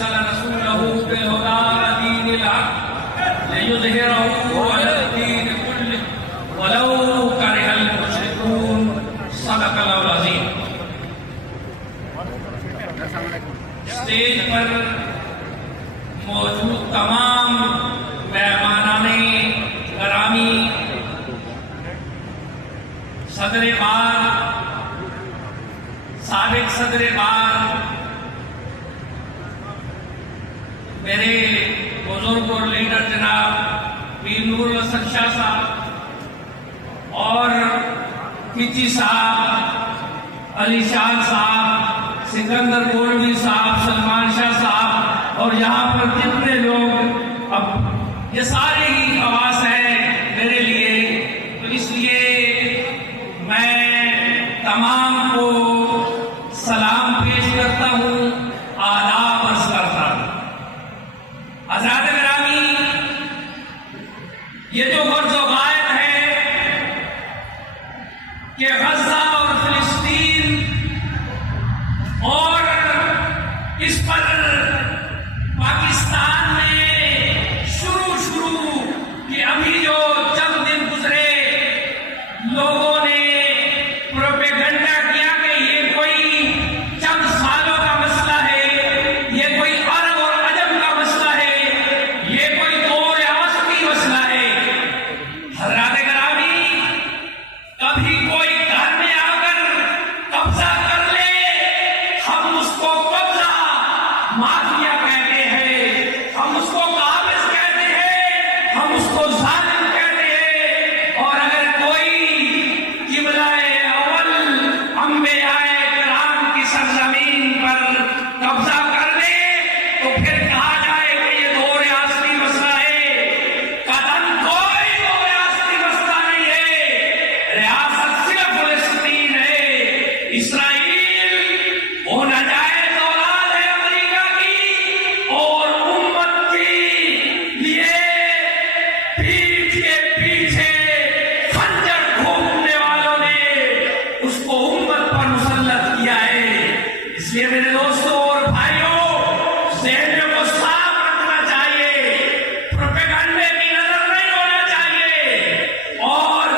أرسل رسوله بالهدى ودين الحق ليظهره على الدين كله ولو كره المشركون صدق الله العظيم. اسٹیج پر موجود تمام مہمانان گرامی، صدر بار، سابق صدر بار، میرے بزرگ اور لیڈر جناب پیر نور الحسن شاہ صاحب اور کچی صاحب، علی شان صاحب، سکندر گولوی صاحب، سلمان شاہ صاحب، اور یہاں پر جتنے لوگ، اب یہ سارے ہی خواص ہیں میرے لیے، تو اس لیے میں تمام کو سلام پیش کرتا ہوں، آداب عرض کرتا ہوں۔ حضرات گرامی، یہ جو غرض و غایت ہے کہ غزہ اور فلسطین اور اس پر پاکستان میں شروع کہ ابھی جو چند دن گزرے لوگوں نے پروپیگنڈا کیا کہ یہ کوئی چند سالوں کا مسئلہ ہے، یہ کوئی عرب اور عجم کا مسئلہ ہے، یہ کوئی دو ریاستی مسئلہ ہے۔ حضرات گرامی، کبھی کوئی گھر میں آ کر قبضہ کر لے، ہم اس کو قبضہ مافیا کہتے ہیں، ہم اس کو قابض کہتے ہیں، ہم اس کو ظالم کہتے ہیں، اور اگر کوئی قبلہ اول انبیاء کرام کی سرزمین پر قبضہ کر لے تو پھر کہا جائے کہ یہ دو ریاستی مسئلہ ہے۔ قدم کوئی دو ریاستی مسئلہ نہیں ہے، ریاست صرف فلسطین ہے۔ اسرائیل وہ ناجائز اولاد ہے امریکہ کی، اور امت کے لیے پیٹھ کے پیچھے خنجر گھومنے والوں نے اس کو امت پر مسلط کیا ہے۔ اس لیے میرے دوستوں اور بھائیوں، ذہن کو صاف رکھنا چاہیے، پروپیگنڈے کی نظر نہیں ہونا چاہیے۔ اور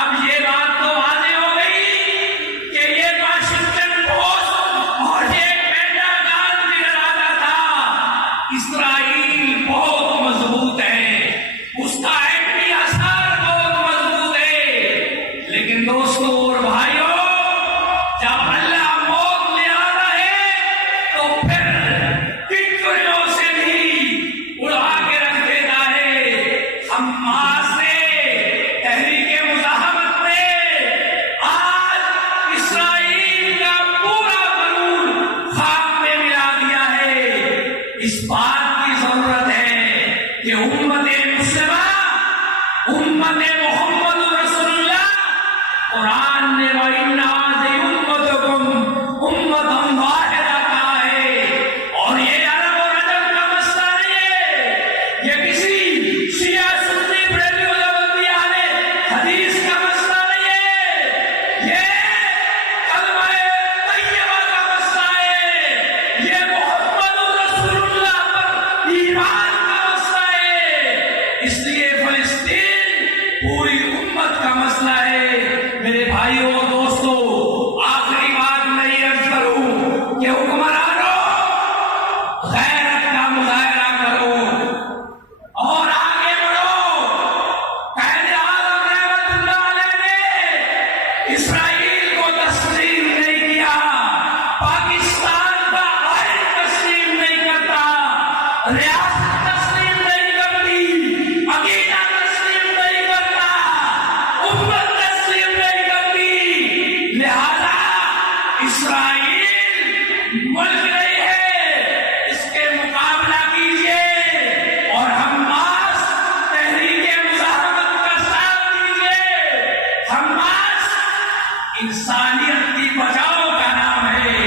اب یہ بات تو واضح ہو گئی کہ یہ واشنگٹن پوسٹ اور یہ پینٹاگان بھی ڈراتا تھا، اسرائیل بہت مضبوط ہے، اس کا ایٹمی اثر بہت مضبوط ہے۔ لیکن دوستوں اور بھائیوں، جب اللہ موت لے آتا ہے تو پھر ٹکریوں سے بھی اڑا کے رکھ دیتا ہے۔ حماس نے، تحریک مزاحمت نے آج اسرائیل کا پورا غرور خاک میں ملا دیا ہے۔ اس بات کی ضرورت ہے کہ امت مسلمہ، امت محمد رسول اللہ، قرآن نے وَإِنَّ هَٰذِهِ أُمَّتُكُمْ أُمَّةً وَاحِدَةً کہا ہے، اور یہ عرب اور عجم کا مسئلہ نہیں ہے، یہ کسی شیعہ سنی بریلوی دیوبندی اہل حدیث کا مسئلہ نہیں ہے، یہ کلمہ طیبہ کا مسئلہ ہے، یہ محمد رسول اللہ پر ایمان کا مسئلہ ہے۔ اس لیے فلسطین پوری امت کا مسئلہ ہے۔ میرے بھائیوں اور دوستوں، آخری بات میں یہ عرض کروں کہ حکمرانوں، غیرت کا مظاہرہ کرو اور آگے بڑھو۔ قائد اعظم رحمت اللہ علیہ نے اسرائیل کو تسلیم نہیں کیا، پاکستان کا آئین تسلیم نہیں کرتا، ریاست تسلیم نہیں کرتی، عقیدہ تسلیم نہیں کرتا، امت تسلیم نہیں کرتی۔ لہذا اسرائیل ملک نہیں ہے، اس کے مقابلہ کیجیے، اور حماس تحریک مزاحمت کا ساتھ دیجیے۔ حماس انسانیت کی بچاؤ کا نام ہے،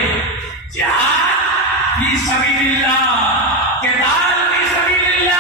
جہاد فی سبیل اللہ، قتال فی سبیل اللہ،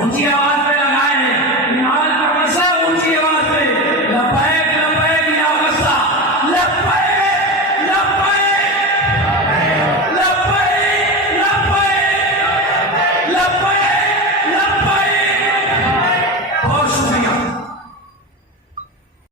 اونچی آواز